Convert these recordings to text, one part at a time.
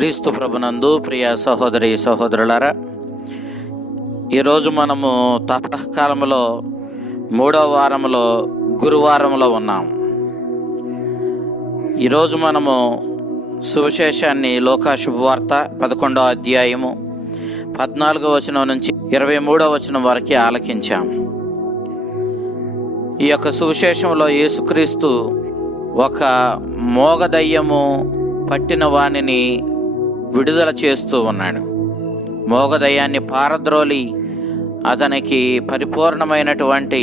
క్రీస్తు ప్రభునందు ప్రియ సహోదరి సహోదరులారా, ఈరోజు మనము తపకాలంలో 3వ వారంలో గురువారంలో ఉన్నాం. ఈరోజు మనము సువిశేషాన్ని లూకా శుభవార్త 11వ అధ్యాయము 14వ వచనం నుంచి 23వ వచనం వరకు ఆలకించాం. ఈ యొక్క సువిశేషంలో యేసుక్రీస్తు ఒక మోగదయ్యము పట్టిన వానిని విడుదల చేస్తూ ఉన్నాడు. మోగదయ్యాన్ని పారద్రోలి అతనికి పరిపూర్ణమైనటువంటి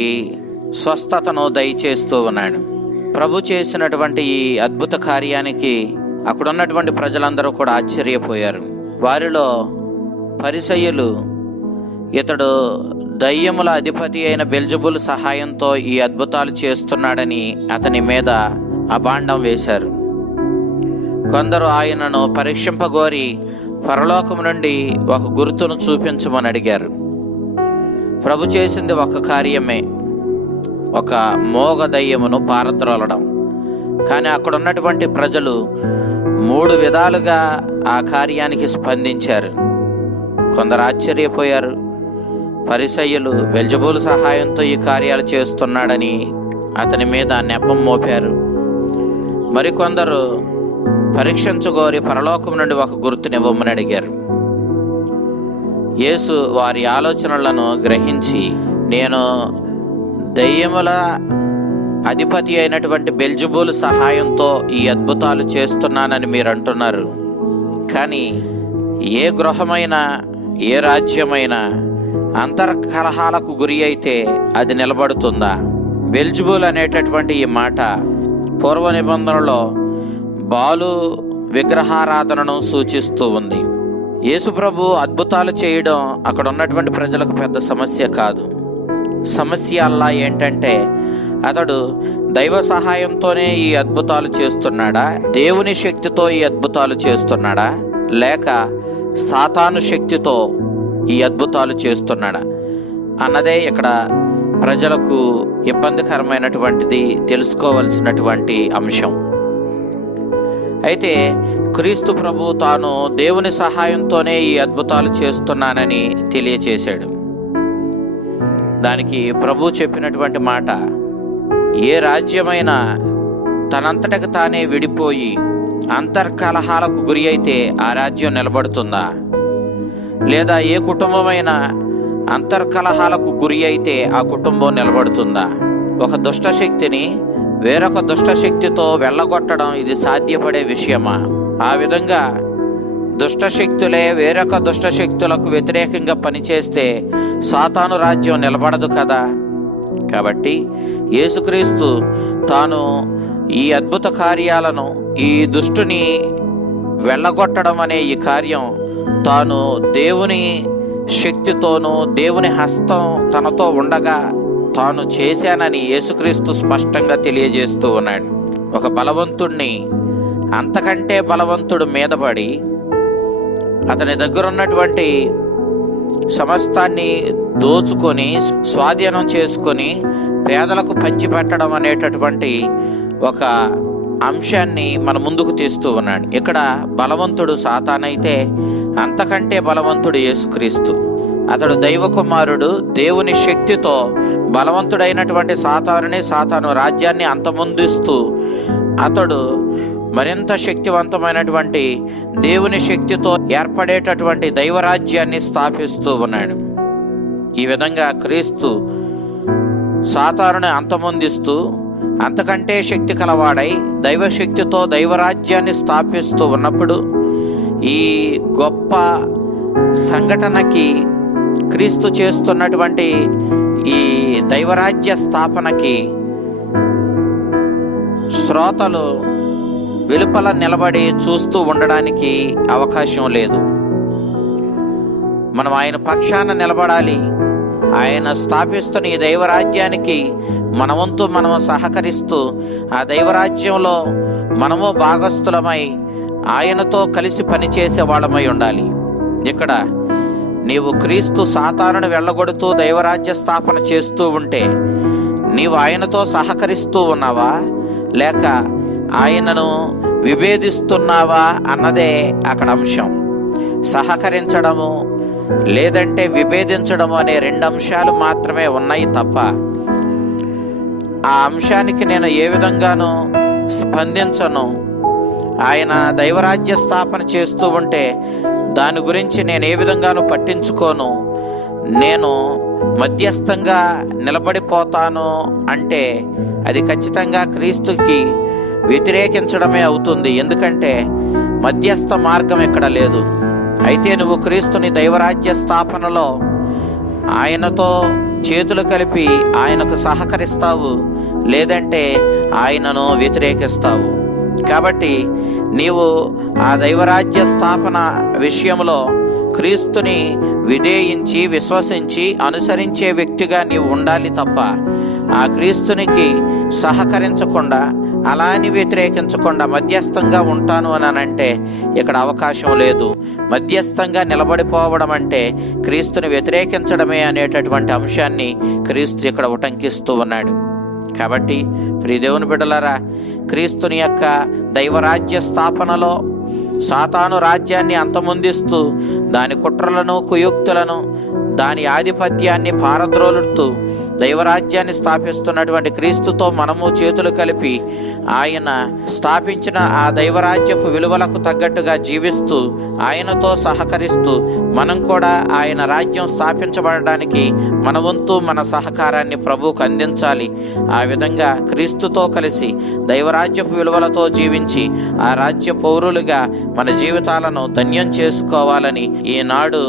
స్వస్థతను దయచేస్తూ ఉన్నాడు. ప్రభు చేసినటువంటి ఈ అద్భుత కార్యానికి అక్కడున్నటువంటి ప్రజలందరూ కూడా ఆశ్చర్యపోయారు. వారిలో పరిసయ్యులు ఇతడు దయ్యముల అధిపతి అయిన బెల్జబుల్ సహాయంతో ఈ అద్భుతాలు చేస్తున్నాడని అతని మీద అభాండం వేశారు. కొందరు ఆయనను పరీక్షింపగోరి పరలోకము నుండి ఒక గుర్తును చూపించమని అడిగారు. ప్రభు చేసింది ఒక కార్యమే, ఒక మోగ దయ్యమును పారద్రోలడం. కానీ అక్కడ ఉన్నటువంటి ప్రజలు 3 విధాలుగా ఆ కార్యానికి స్పందించారు. కొందరు ఆశ్చర్యపోయారు. పరిసయ్యులు బెల్జబూలు సహాయంతో ఈ కార్యాలు చేస్తున్నాడని అతని మీద నెపం మోపారు. మరికొందరు పరీక్షించగోరి పరలోకం నుండి ఒక గుర్తునివ్వమని అడిగారు. యేసు వారి ఆలోచనలను గ్రహించి, నేను దయ్యముల అధిపతి అయినటువంటి బెల్జబూలు సహాయంతో ఈ అద్భుతాలు చేస్తున్నానని మీరు అంటున్నారు. కానీ ఏ గృహమైనా ఏ రాజ్యమైనా అంతర్కలహాలకు గురి అయితే అది నిలబడుతుందా? బెల్జబూల్ అనేటటువంటి ఈ మాట పూర్వ నిబంధనలో బాలు విగ్రహారాధనను సూచిస్తూ ఉంది. యేసుప్రభు అద్భుతాలు చేయడం అక్కడ ఉన్నటువంటి ప్రజలకు పెద్ద సమస్య కాదు. సమస్య అలా ఏంటంటే, అతడు దైవ సహాయంతోనే ఈ అద్భుతాలు చేస్తున్నాడా, దేవుని శక్తితో ఈ అద్భుతాలు చేస్తున్నాడా, లేక సాతాను శక్తితో ఈ అద్భుతాలు చేస్తున్నాడా అన్నదే ఇక్కడ ప్రజలకు ఇబ్బందికరమైనటువంటిది, తెలుసుకోవలసినటువంటి అంశం. అయితే క్రీస్తు ప్రభు తాను దేవుని సహాయంతోనే ఈ అద్భుతాలు చేస్తున్నానని తెలియచేశాడు. దానికి ప్రభు చెప్పినటువంటి మాట, ఏ రాజ్యమైనా తనంతటకు తానే విడిపోయి అంతర్కలహాలకు గురి అయితే ఆ రాజ్యం నిలబడుతుందా? లేదా ఏ కుటుంబమైనా అంతర్కలహాలకు గురి అయితే ఆ కుటుంబం నిలబడుతుందా? ఒక దుష్టశక్తిని వేరొక దుష్టశక్తితో వెళ్ళగొట్టడం ఇది సాధ్యపడే విషయమా? ఆ విధంగా దుష్టశక్తులే వేరొక దుష్టశక్తులకు వ్యతిరేకంగా పనిచేస్తే సాతాను రాజ్యం నిలబడదు కదా. కాబట్టి యేసుక్రీస్తు తాను ఈ అద్భుత కార్యాలను, ఈ దుష్టుని వెళ్ళగొట్టడం అనే ఈ కార్యం తాను దేవుని శక్తితోనూ దేవుని హస్తం తనతో ఉండగా తాను చేశానని యేసుక్రీస్తు స్పష్టంగా తెలియజేస్తూ ఉన్నాడు. ఒక బలవంతుణ్ణి అంతకంటే బలవంతుడు మీదపడి అతని దగ్గర ఉన్నటువంటి సమస్తాన్ని దోచుకొని స్వాధీనం చేసుకొని పేదలకు పంచిపెట్టడం అనేటటువంటి ఒక అంశాన్ని మన ముందుకు తీస్తూ ఉన్నాడు. ఇక్కడ బలవంతుడు సాతానైతే అంతకంటే బలవంతుడు యేసుక్రీస్తు. అతడు దైవ కుమారుడు. దేవుని శక్తితో బలవంతుడైనటువంటి సాతాను రాజ్యాన్ని అంతమొందిస్తూ అతడు మరింత శక్తివంతమైనటువంటి దేవుని శక్తితో ఏర్పడేటటువంటి దైవరాజ్యాన్ని స్థాపిస్తూ ఉన్నాడు. ఈ విధంగా క్రీస్తు సాతానుని అంతమొందిస్తూ అంతకంటే శక్తి కలవాడై దైవశక్తితో దైవరాజ్యాన్ని స్థాపిస్తూ ఉన్నప్పుడు ఈ గొప్ప సంఘటనకి, క్రీస్తు చేస్తున్నటువంటి ఈ దైవరాజ్య స్థాపనకి శ్రోతలు వెలుపల నిలబడి చూస్తూ ఉండడానికి అవకాశం లేదు. మనం ఆయన పక్షాన నిలబడాలి. ఆయన స్థాపిస్తున్న ఈ దైవరాజ్యానికి మన వంతు మనము సహకరిస్తూ ఆ దైవరాజ్యంలో మనము భాగస్థులమై ఆయనతో కలిసి పనిచేసే వాళ్ళమై ఉండాలి. ఇక్కడ నీవు క్రీస్తు సాతానును వెళ్ళగొడుతూ దైవరాజ్య స్థాపన చేస్తూ ఉంటే నీవు ఆయనతో సహకరిస్తూ ఉన్నావా, లేక ఆయనను విభేదిస్తున్నావా అన్నదే అక్కడ అంశం. సహకరించడము లేదంటే విభేదించడము అనే 2 అంశాలు మాత్రమే ఉన్నాయి తప్ప ఆ అంశానికి నేను ఏ విధంగానూ స్పందించను. ఆయన దైవరాజ్య స్థాపన చేస్తూ ఉంటే దాని గురించి నేను ఏ విధంగానూ పట్టించుకోను. నేను మధ్యస్థంగా నిలబడిపోతాను అంటే అది ఖచ్చితంగా క్రీస్తుకి వ్యతిరేకించడమే అవుతుంది. ఎందుకంటే మధ్యస్థ మార్గం ఇక్కడ లేదు. అయితే నువ్వు క్రీస్తుని దైవరాజ్య స్థాపనలో ఆయనతో చేతులు కలిపి ఆయనకు సహకరిస్తావు, లేదంటే ఆయనను వ్యతిరేకిస్తావు. కాబట్టి నీవు ఆ దైవరాజ్య స్థాపన విషయంలో క్రీస్తుని విధేయించి విశ్వసించి అనుసరించే వ్యక్తిగా నీవు ఉండాలి తప్ప ఆ క్రీస్తునికి సహకరించకుండా అలా అని వ్యతిరేకించకుండా మధ్యస్థంగా ఉంటాను అని అంటే ఇక్కడ అవకాశం లేదు. మధ్యస్థంగా నిలబడిపోవడం అంటే క్రీస్తుని వ్యతిరేకించడమే అనేటటువంటి అంశాన్ని క్రీస్తు ఇక్కడ ఉటంకిస్తూ ఉన్నాడు. కాబట్టి ప్రియ దేవుని బిడ్డలారా, క్రీస్తుని యొక్క దైవరాజ్య స్థాపనలో సాతాను రాజ్యాన్ని అంతమొందిస్తూ దాని కుట్రలను కుయుక్తులను దాని ఆధిపత్యాన్ని పారద్రోలుతూ దైవరాజ్యాన్ని స్థాపిస్తున్నటువంటి క్రీస్తుతో మనము చేతులు కలిపి ఆయన స్థాపించిన ఆ దైవరాజ్యపు విలువలకు తగ్గట్టుగా జీవిస్తూ ఆయనతో సహకరిస్తూ మనం కూడా ఆయన రాజ్యం స్థాపించబడడానికి మన వంతు మన సహకారాన్ని ప్రభువుకు అందించాలి. ఆ విధంగా క్రీస్తుతో కలిసి దైవరాజ్యపు విలువలతో జీవించి ఆ రాజ్య పౌరులుగా మన జీవితాలను ధన్యం చేసుకోవాలని ఈనాడు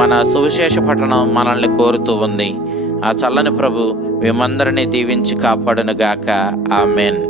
మన సువిశేష పఠనం మనల్ని కోరుతూ ఉంది. ఆ చల్లని ప్రభు మేమందరినీ దీవించి కాపాడునుగాక. ఆమెన్.